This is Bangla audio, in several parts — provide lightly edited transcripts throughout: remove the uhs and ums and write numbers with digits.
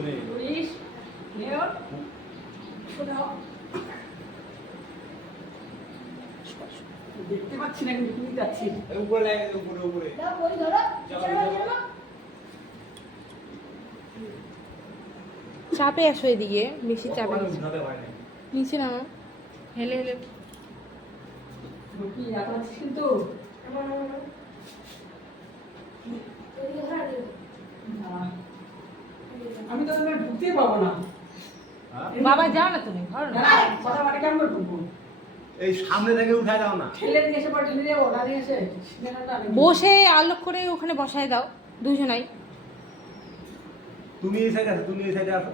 পিছনে দেখতে পাচ্ছি না কিন্তু তুমি যাচ্ছি উপরে উপরে উপরে চাপে আসো এদিকে, বেশি চাপে নিচে না হেলে হেলে কি যাচ্ছিস কিন্তু আমি তো তোমার ঢুকতেই পাবো না। বাবা যাও না তুমি ঘর না। কথা বাড়ি কেমন ঢুকবো? এই সামনে থেকে উঠায় দাও না। ঠেলে নিয়ে এসে পরে ঠেলে দেবো, দাঁড়িয়ে এসে বসে আলোক করে ওখানে বসায় দাও দুজনাই। তুমি এই সাইডে আসো, তুমি এই সাইডে আসো।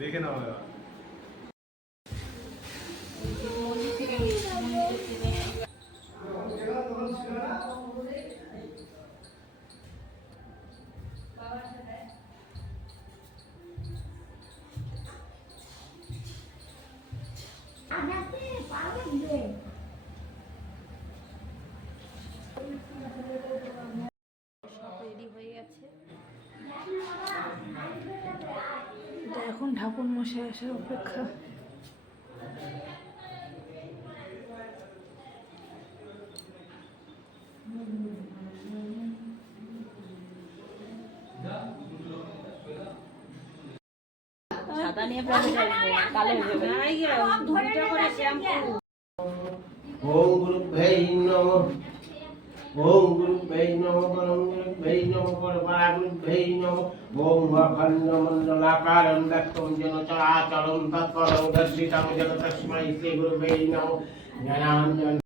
দেখে নাও এবার। রেডি হয়ে গেছে, এখন ঠাকুর মশাই আসার অপেক্ষা। ছাতা নিয়ে প্রাইভেট আসবো, কালো হয়ে যাবে। ওম গুরুভ্যৈ নমঃ। ওম গুরুভ্যৈ নমঃ। পরম গুরুভ্যৈ নমঃ। পরমাগুরুভ্যৈ নমঃ। ওম অখণ্ডমণ্ডলাকারং ব্যক্তং যেন চরাচরং তৎপরং দর্শিতং যেন তস্मै শ্রী গুরুভ্যৈ নমঃ। জ্ঞানাঞ্জন